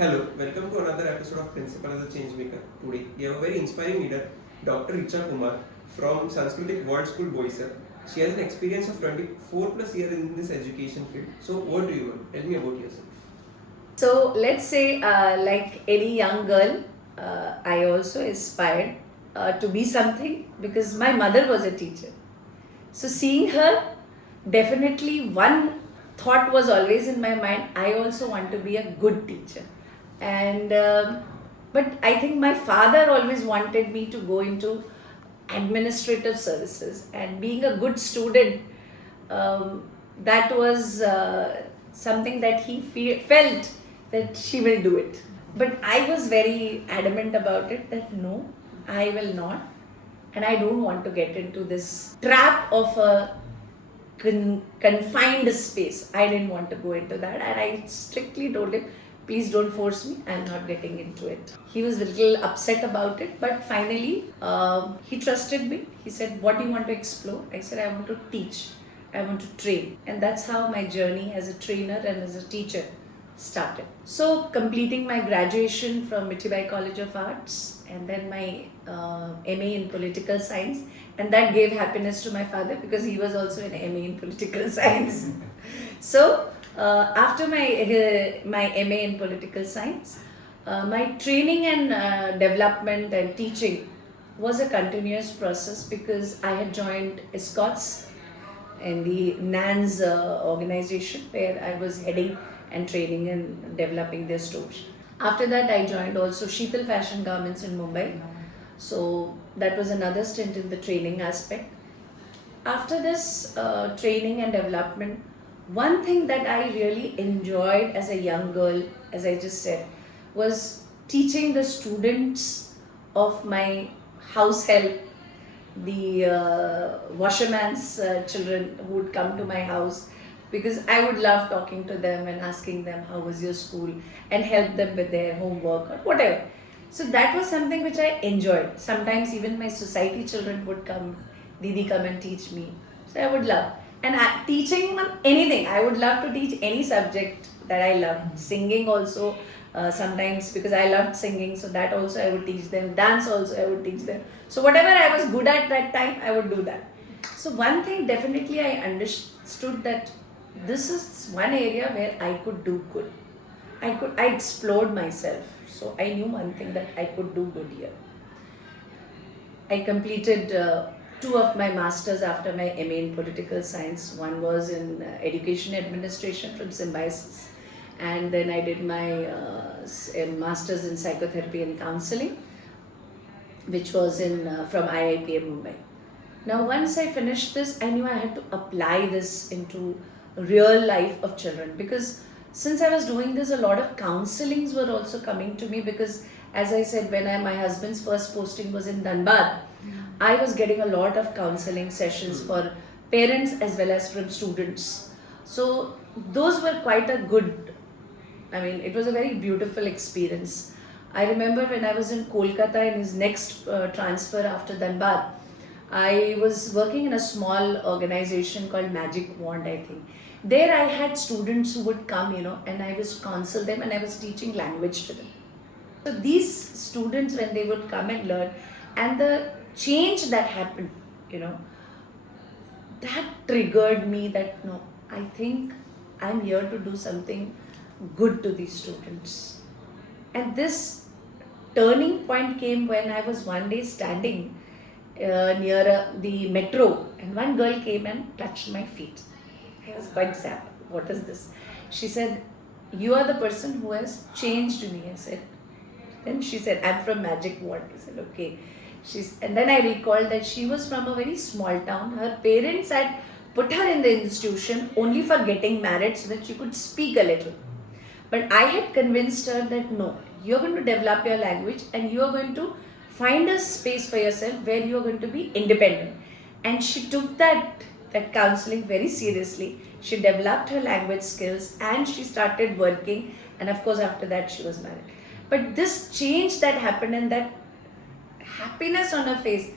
Hello, welcome to another episode of Principal as a Changemaker. Today, we have a very inspiring leader, Dr.Richa Kumar from Sanskruti World School, Boisar. She has an experience of 24 plus years in this education field. So, what do you want? Tell me about yourself. So let's say, like any young girl, I also aspired to be something because my mother was a teacher. So seeing her, definitely one thought was always in my mind. I also want to be a good teacher, and but I think my father always wanted me to go into administrative services, and being a good student, that was something that he felt that she will do it. But I was very adamant about it that no, I will not, and I don't want to get into this trap of a confined space. I didn't want to go into that, and I strictly told him, please don't force me, I'm not getting into it. He was a little upset about it, but finally he trusted me. He said, what do you want to explore? I said, I want to teach, I want to train. And that's how my journey as a trainer and as a teacher started. So completing my graduation from Mithaibai College of Arts, and then my MA in political science, and that gave happiness to my father because he was also an MA in political science. So after my MA in political science, my training and development and teaching was a continuous process because I had joined Escorts in the NANS organization where I was heading and training and developing their stores. After that, I joined also Sheetal Fashion Garments in Mumbai. So that was another stint in the training aspect. After this training and development, one thing that I really enjoyed as a young girl, as I just said, was teaching the students of my house help, the washerman's children who would come to my house, because I would love talking to them and asking them how was your school and help them with their homework or whatever. So that was something which I enjoyed. Sometimes even my society children would come, Didi, come and teach me. So I would love. And teaching anything, I would love to teach any subject that I love. Singing also, sometimes because I loved singing, so that also I would teach them. Dance also I would teach them. So whatever I was good at that time, I would do that. So one thing definitely I understood that this is one area where I could do good. I explored myself. So I knew one thing that I could do good here. I completed two of my masters after my MA in political science. One was in education administration from Symbiosis, and then I did my masters in psychotherapy and counseling, which was in from IIPM Mumbai. Now, once I finished this, I knew I had to apply this into real life of children, because since I was doing this, a lot of counselings were also coming to me, because as I said, when my husband's first posting was in Dhanbad, I was getting a lot of counseling sessions for parents as well as from students. So those were quite a good, I mean, it was a very beautiful experience. I remember when I was in Kolkata in his next transfer after Dhanbad, I was working in a small organization called Magic Wand, I think. There I had students who would come, and I was counsel them and I was teaching language to them. So these students, when they would come and learn, and the change that happened, that triggered me that no, I think I'm here to do something good to these students. And this turning point came when I was one day standing near the metro, and one girl came and touched my feet. I was quite zapped. What is this? She said, you are the person who has changed me. I said, then she said, I'm from Magic Ward. I said, okay. And then I recalled that she was from a very small town. Her parents had put her in the institution only for getting married so that she could speak a little. But I had convinced her that no, you're going to develop your language and you're going to find a space for yourself where you're going to be independent. And she took that counseling very seriously. She developed her language skills and she started working. And of course, after that, she was married. But this change that happened and that happiness on her face,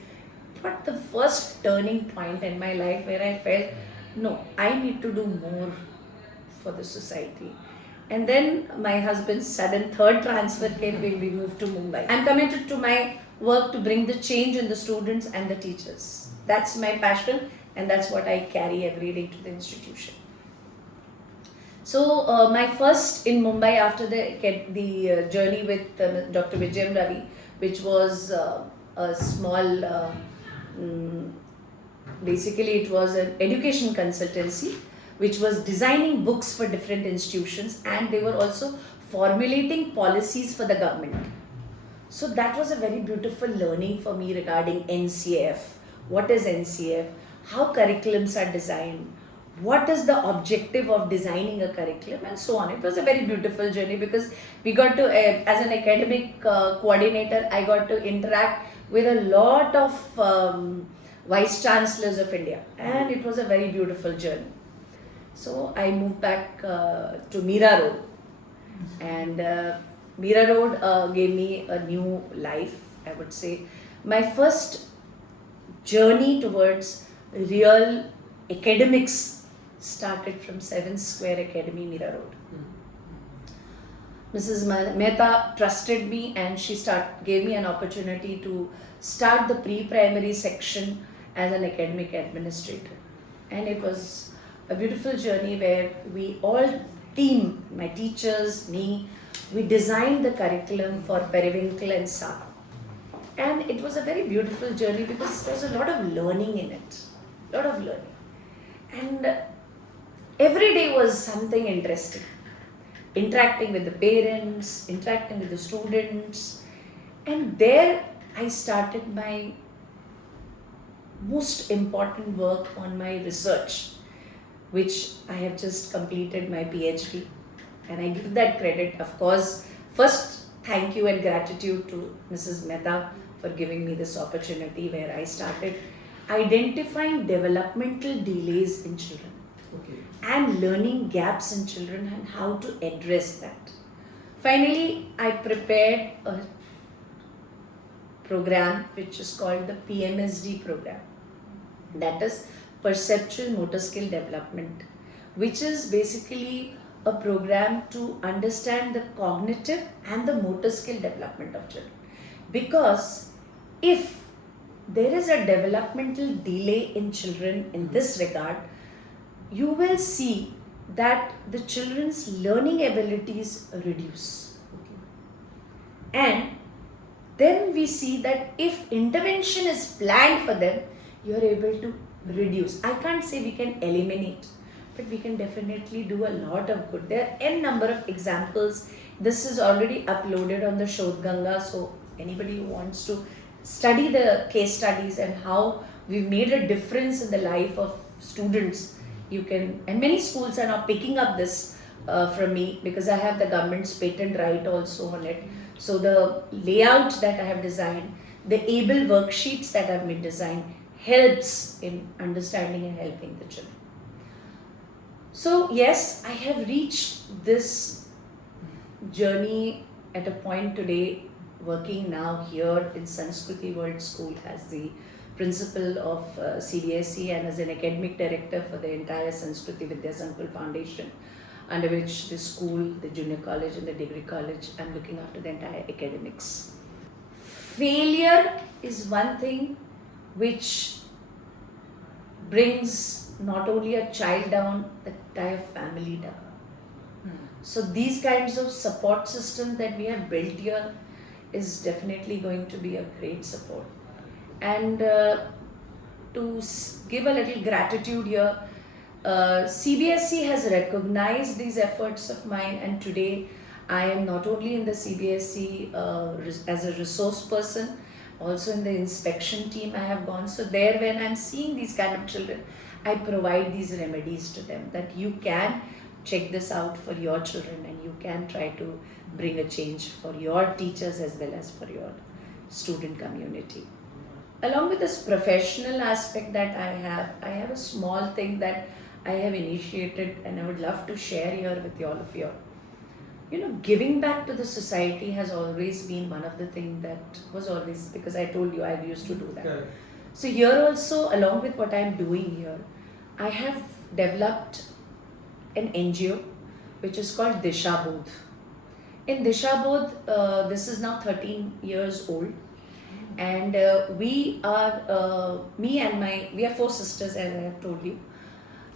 but the first turning point in my life where I felt, no, I need to do more for the society. And then my husband's sudden third transfer came when we moved to Mumbai. I'm committed to my work to bring the change in the students and the teachers. That's my passion, and that's what I carry every day to the institution. So my first in Mumbai after the journey with Dr. Vijay Ravi, which was a small, basically it was an education consultancy which was designing books for different institutions, and they were also formulating policies for the government. So that was a very beautiful learning for me regarding NCF. What is NCF? How curriculums are designed? What is the objective of designing a curriculum, and so on. It was a very beautiful journey because we got to, as an academic coordinator, I got to interact with a lot of vice chancellors of India, and it was a very beautiful journey. So I moved back to Mira Road, and Mira Road gave me a new life, I would say. My first journey towards real academics started from 7th Square Academy, Mira Road. Mrs. Mehta trusted me, and she gave me an opportunity to start the pre-primary section as an academic administrator. And it was a beautiful journey where we all team, my teachers, me, we designed the curriculum for Periwinkle and Sa. And it was a very beautiful journey because there's a lot of learning in it. Lot of learning. And every day was something interesting. Interacting with the parents, interacting with the students. And there I started my most important work on my research, which I have just completed my PhD. And I give that credit, of course. First, thank you and gratitude to Mrs. Mehta for giving me this opportunity where I started identifying developmental delays in children. Okay. And learning gaps in children and how to address that. Finally, I prepared a program which is called the PMSD program. That is Perceptual Motor Skill Development, which is basically a program to understand the cognitive and the motor skill development of children. Because if there is a developmental delay in children in this regard, you will see that the children's learning abilities reduce. And then we see that if intervention is planned for them, you are able to reduce. I can't say we can eliminate, but we can definitely do a lot of good. There are n number of examples. This is already uploaded on the Shodh Ganga, so anybody who wants to study the case studies and how we've made a difference in the life of students, you can, and many schools are now picking up this from me because I have the government's patent right also on it. So the layout that I have designed, the able worksheets that I've made design helps in understanding and helping the children. So yes, I have reached this journey at a point today, working now here in Sanskruti World School as the principal of CBSE and as an academic director for the entire Sanskruti Vidya Sankul Foundation, under which the school, the junior college and the degree college, I'm looking after the entire academics. Failure is one thing which brings not only a child down, the entire family down. So these kinds of support systems that we have built here is definitely going to be a great support. And to give a little gratitude here, CBSE has recognized these efforts of mine, and today I am not only in the CBSE as a resource person, also in the inspection team I have gone. So there, when I'm seeing these kind of children, I provide these remedies to them that you can check this out for your children and you can try to bring a change for your teachers as well as for your student community. Along with this professional aspect that I have a small thing that I have initiated and I would love to share here with all of you. You know, giving back to the society has always been one of the things that was always, because I told you I used to do that. Correct. So here also, along with what I'm doing here, I have developed an NGO which is called Disha Bodh. In Disha Bodh, this is now 13 years old, and we are we are four sisters, as I have told you.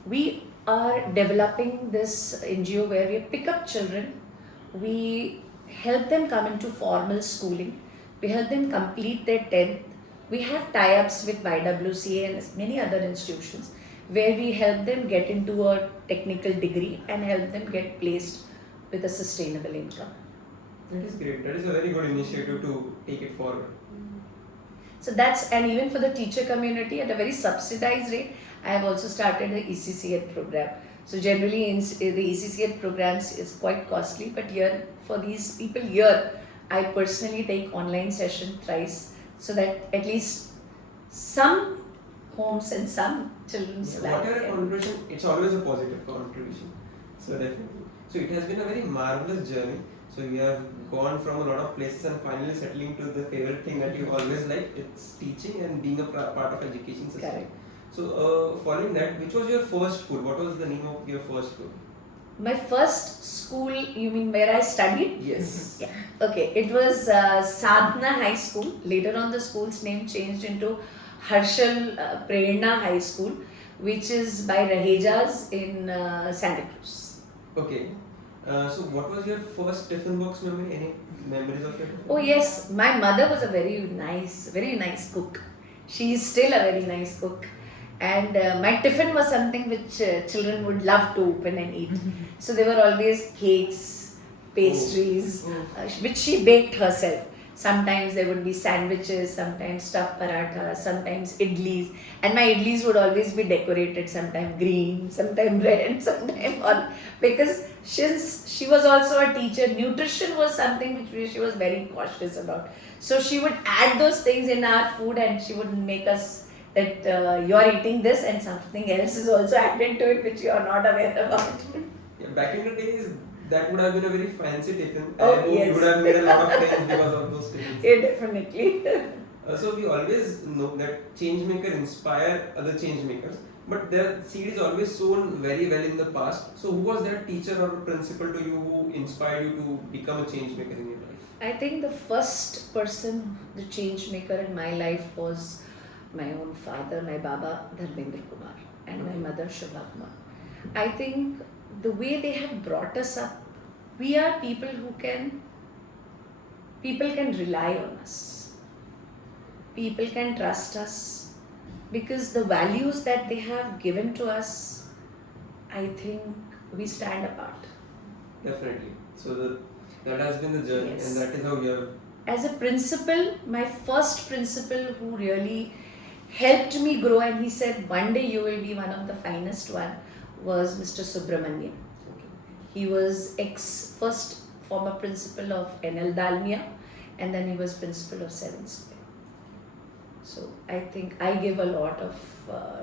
We are developing this NGO where we pick up children, we help them come into formal schooling, we help them complete their 10th. We have tie-ups with YWCA and many other institutions where we help them get into a technical degree and help them get placed with a sustainable income. That is great. That is a very good initiative to take it forward. So that's, and even for the teacher community at a very subsidized rate, I have also started the ECCET program. So generally the ECCET programs is quite costly, but here for these people here, I personally take online session thrice so that at least some homes and some children's life. Whatever contribution, it's always a positive contribution. So definitely. So it has been a very marvelous journey. So you have gone from a lot of places and finally settling to the favorite thing that you always like. It's teaching and being a part of education system. Correct. So following that, which was your first school? What was the name of your first school? My first school, you mean where I studied? Yes. Yeah. Okay. It was Sadhana High School. Later on, the school's name changed into Harshal Prerna High School, which is by Rahejas in Santa Cruz. Okay. So what was your first tiffin box memory? Any memories of your tiffin? Oh yes, my mother was a very nice cook. She is still a very nice cook. And my tiffin was something which children would love to open and eat. So there were always cakes, pastries, which she baked herself. Sometimes there would be sandwiches, sometimes stuffed parathas, sometimes idlis. And my idlis would always be decorated, sometimes green, sometimes red, sometimes on. Because since she was also a teacher, nutrition was something which she was very cautious about. So she would add those things in our food and she would make us that you're eating this and something else is also added to it which you are not aware about. Yeah, back in the days, that would have been a very fancy tiffin. Oh, and yes. you would have made a lot of friends because of those tiffins. Yeah, definitely. So we always know that Changemaker inspire other changemakers, but their seed is always sown very well in the past. So who was that teacher or principal to you who inspired you to become a changemaker in your life? I think the first person, the change maker in my life was my own father, my Baba Dharmendra Kumar, and my mother Shubha Kumar. I think the way they have brought us up, we are people people can rely on us. People can trust us because the values that they have given to us, I think we stand apart. Definitely. So that has been the journey, Yes. and that is how we have. As a principal, my first principal who really helped me grow and he said, one day you will be one of the finest one, was Mr. Subramanian. He was first former principal of NL Dalmia and then he was principal of 7th Square. So I think I give a lot of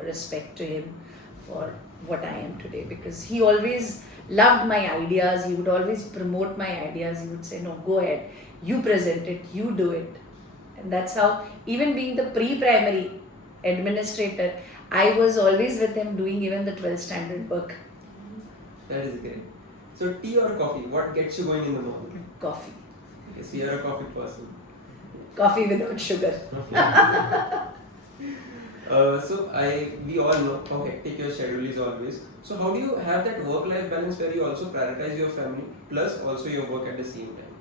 respect to him for what I am today because he always loved my ideas. He would always promote my ideas. He would say, no, go ahead. You present it. You do it. And that's how, even being the pre-primary administrator, I was always with him doing even the 12th standard work. That is great. So tea or coffee? What gets you going in the morning? Coffee. Yes, you are a coffee person. Coffee without sugar. So we all know how hectic your schedule is always. So how do you have that work-life balance where you also prioritize your family plus also your work at the same time?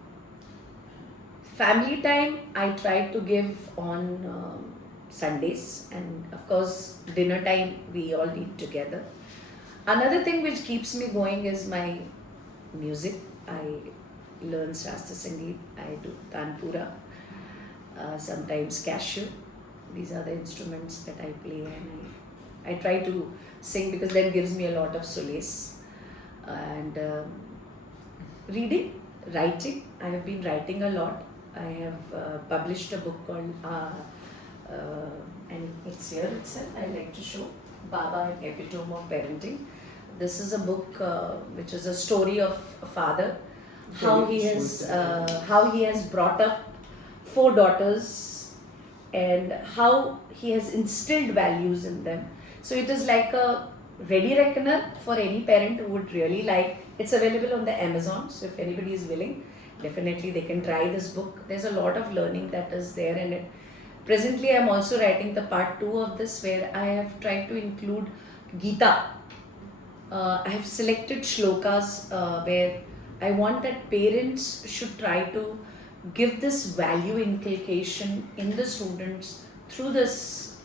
Family time I try to give on Sundays, and of course dinner time we all eat together. Another thing which keeps me going is my music. I learn Shastra Sangeet, I do Tanpura, sometimes cashew. These are the instruments that I play and I try to sing because that gives me a lot of solace. And reading, writing, I have been writing a lot. I have published a book called, and it's here itself, I like to show, Baba, an Epitome of Parenting. This is a book which is a story of a father, how he has brought up 4 daughters and how he has instilled values in them. So it is like a ready reckoner for any parent who would really like. It's available on the Amazon, so if anybody is willing, definitely they can try this book. There's a lot of learning that is there in it. Presently, I'm also writing the part 2 of this, where I have tried to include Gita. I have selected shlokas where I want that parents should try to give this value inculcation in the students through this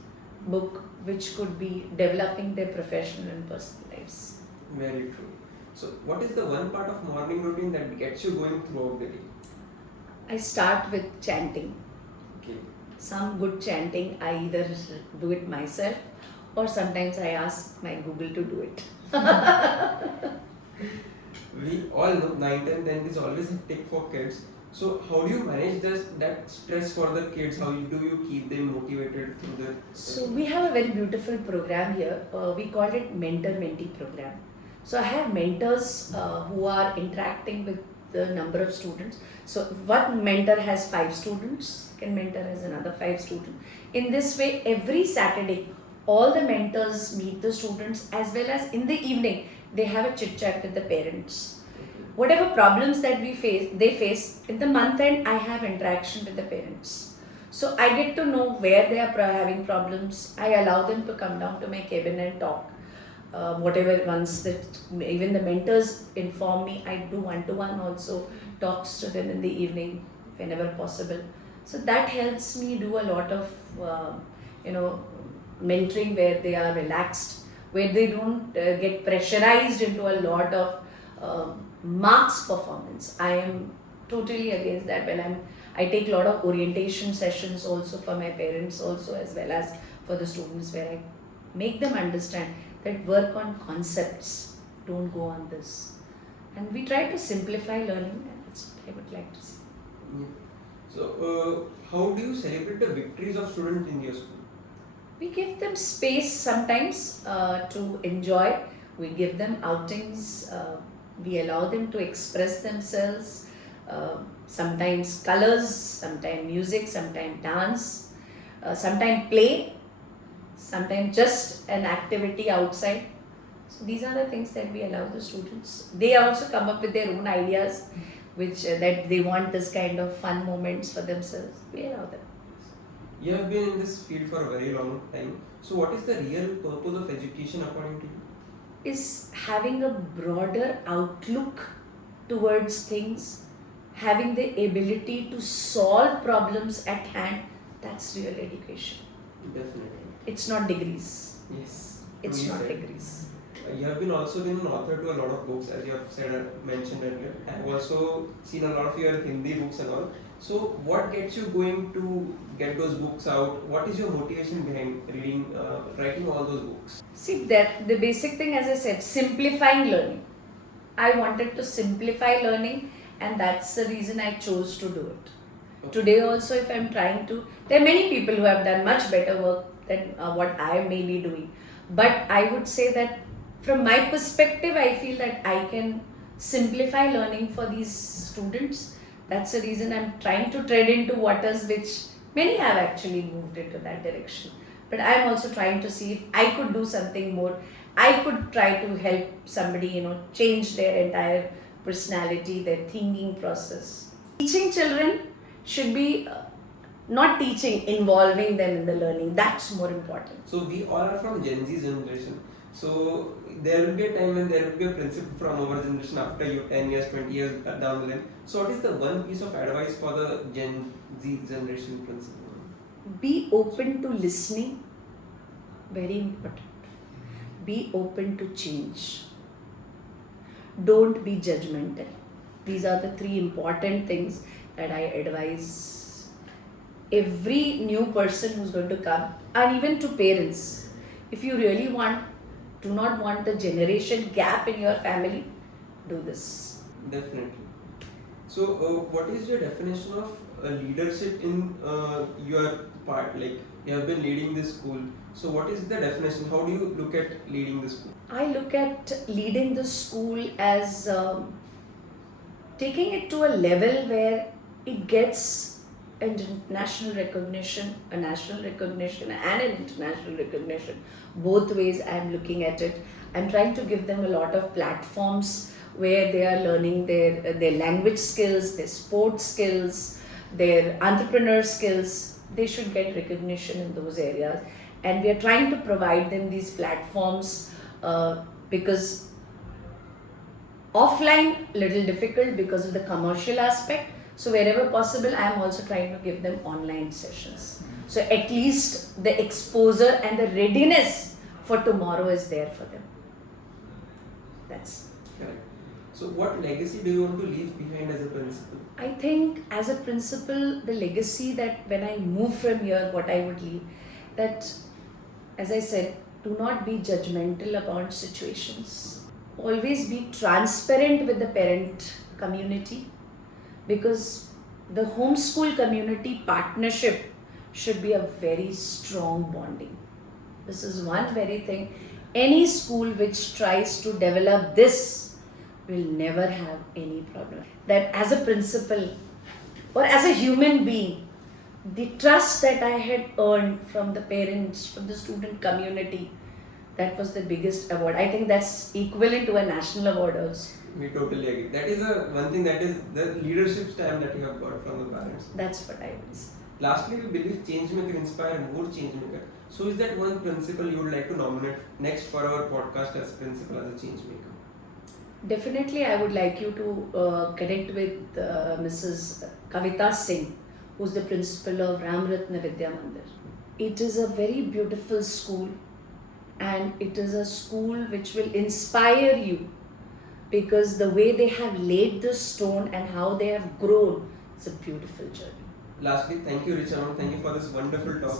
book, which could be developing their professional and personal lives. Very true. So, what is the one part of morning routine that gets you going throughout the day? I start with chanting. Okay. Some good chanting, I either do it myself or sometimes I ask my Google to do it. We all know 9th and 10th is always hectic for kids. So, how do you manage that stress for the kids? How do you keep them motivated through the? So we have a very beautiful program here. We call it mentor-mentee program. So I have mentors who are interacting with the number of students. So one mentor has 5 students, second mentor has another 5 students. In this way, every Saturday, all the mentors meet the students, as well as in the evening, they have a chit chat with the parents. Whatever problems that they face, in the month end, I have interaction with the parents. So I get to know where they are having problems. I allow them to come down to my cabin and talk. Whatever ones that even the mentors inform me, I do one-to-one also talks to them in the evening whenever possible. So that helps me do a lot of mentoring where they are relaxed, where they don't get pressurized into a lot of marks performance. I am totally against that. I take a lot of orientation sessions also for my parents also, as well as for the students, where I make them understand that work on concepts, don't go on this. And we try to simplify learning, and that's what I would like to say. Yeah. So, how do you celebrate the victories of students in your school? We give them space sometimes to enjoy. We give them outings. We allow them to express themselves. Sometimes colors, sometimes music, sometimes dance, sometimes play, sometimes just an activity outside. So these are the things that we allow the students. They also come up with their own ideas, which that they want this kind of fun moments for themselves. We allow them. You have been in this field for a very long time. So, what is the real purpose of education according to you? Is having a broader outlook towards things, having the ability to solve problems at hand. That's real education. Definitely. It's not degrees. Yes. It's truly not said. degrees. You have been also been an author to a lot of books, as you have mentioned earlier. I have also seen a lot of your Hindi books and all. So, what gets you going to get those books out? What is your motivation behind writing all those books? See, that the basic thing, as I said, simplifying learning. I wanted to simplify learning, and that's the reason I chose to do it. Okay. Today also, if I'm trying to, there are many people who have done much better work than what I may be doing. But I would say that from my perspective, I feel that I can simplify learning for these students. That's the reason I'm trying to tread into waters which many have actually moved into that direction. But I'm also trying to see if I could do something more. I could try to help somebody, change their entire personality, their thinking process. Teaching children should be not teaching, involving them in the learning. That's more important. So, we all are from Gen Z generation. So, there will be a time when there will be a principal from our generation after you 10 years, 20 years down the line. So, what is the one piece of advice for the Gen Z generation principal? Be open to listening. Very important. Be open to change. Don't be judgmental. These are the 3 important things that I advise every new person who's going to come, and even to parents. If you really do not want a generation gap in your family, do this. Definitely. So, what is your definition of leadership in your part? Like, you have been leading this school. So, what is the definition? How do you look at leading the school? I look at leading the school as taking it to a level where it gets national recognition, a national recognition and an international recognition. Both ways I am looking at it. I'm trying to give them a lot of platforms where they are learning their language skills, their sports skills, their entrepreneur skills. They should get recognition in those areas, and we are trying to provide them these platforms because offline little difficult because of the commercial aspect. So wherever possible, I am also trying to give them online sessions. So at least the exposure and the readiness for tomorrow is there for them. That's Correct. So what legacy do you want to leave behind as a principal? I think as a principal, the legacy that when I move from here, what I would leave, that as I said, do not be judgmental about situations. Always be transparent with the parent community, because the homeschool community partnership should be a very strong bonding. This is one very thing. Any school which tries to develop this will never have any problem. That as a principal or as a human being, the trust that I had earned from the parents, from the student community, that was the biggest award. I think that's equivalent to a national award also. We totally agree. That is one thing, that is the leadership stamp that you have got from the parents. That's what I was. Lastly, we believe Changemaker inspire more Changemaker. So is that one principal you would like to nominate next for our podcast as principal, as a Changemaker? Definitely, I would like you to connect with Mrs. Kavita Singh, who's the principal of Ramratna Vidya Mandir. It is a very beautiful school, and it is a school which will inspire you, because the way they have laid the stone and how they have grown, it's a beautiful journey. Lastly, thank you, Richa. Thank you for this wonderful talk.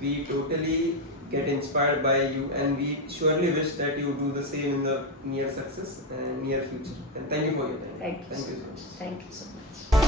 We totally get inspired by you, and we surely wish that you do the same in the near success and near future. And thank you for your time. Thank you so so much. much. Thank you so much.